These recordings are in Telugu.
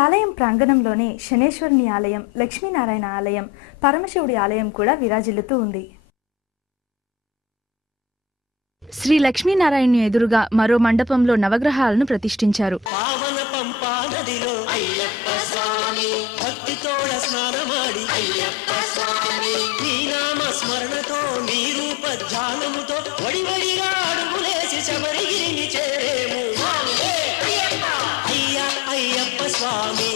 ఆలయం ప్రాంగణంలోనే శనేశ్వరుని ఆలయం, లక్ష్మీనారాయణ ఆలయం, పరమశివుడి ఆలయం కూడా విరాజిల్లుతూ ఉంది. శ్రీ లక్ష్మీనారాయణ ఎదురుగా మరో మండపంలో నవగ్రహాలను ప్రతిష్ఠించారు. స్వామి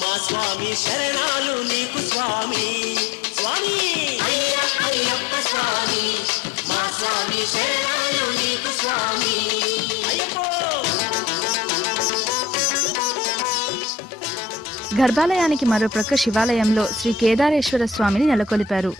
మా స్వామి శరణాలు నీకు స్వామి స్వామి అయ్యప్ప స్వామి మా స్వామి శరణాలు నీకు స్వామి గర్భాలయానికి మరో ప్రక్క శివాలయంలో శ్రీ కేదారేశ్వర స్వామిని నెలకొల్పారు.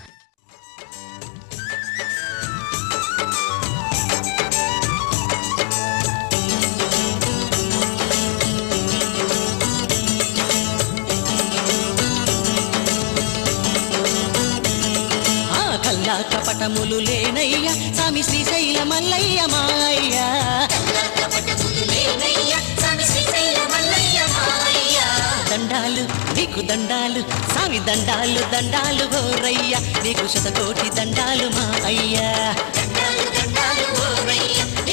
కపటములు లేనయ్య స్వామి శ్రీశైల మల్లయ్య మాయ్య దండాలు నీకు దండాలు స్వామి దండాలు దండాలు గోరయ్య నీకు శతకోటి దండాలు మా అయ్యా.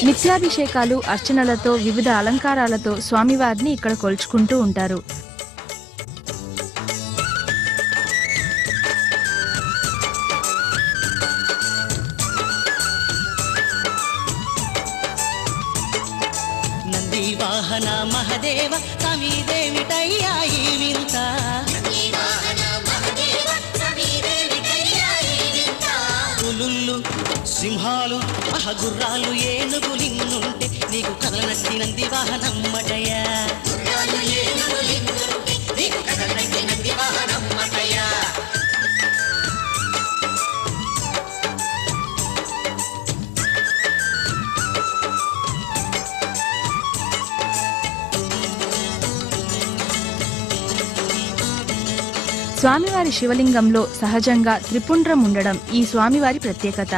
నిత్యాభిషేకాలు, అర్చనలతో వివిధ అలంకారాలతో స్వామివారిని ఇక్కడ కొలుచుకుంటూ ఉంటారు. వాహన మహదేవ స్వామి దేవిటయ్యా ఈ వింత పులుళ్ళు సింహాలు మహగుర్రాలు ఏనుగులిన్నుంటే నీకు కదలనట్టి నంది వాహనం మటయ్యా. స్వామివారి శివలింగంలో సహజంగా త్రిపుండ్రం ఉండడం ఈ స్వామివారి ప్రత్యేకత.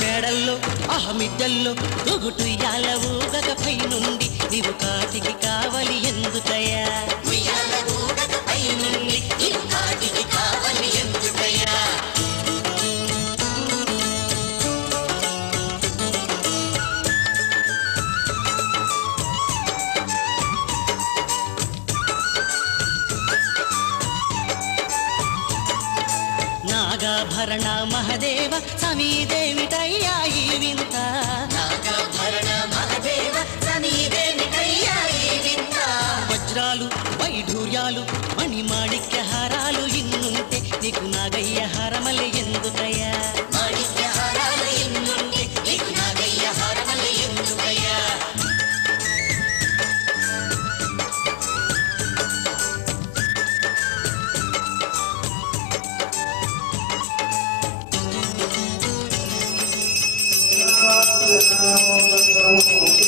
మేడల్లో అహమిద్దల్లో దుగుటుయ్యాల ఊగకపై నుండి నీవు కాటికి కావలి ఎందుకయ్యా. నాగాభరణ మహదేవ స్వామి దేవిటయ్యా ఈ వింత వజ్రాలు వైఢూర్యాలు మణిమాణిక్య హారాలు ఇన్నుంటే నీకు నాగయ్య హారమలే ఎందుకయ్యా. Thank you.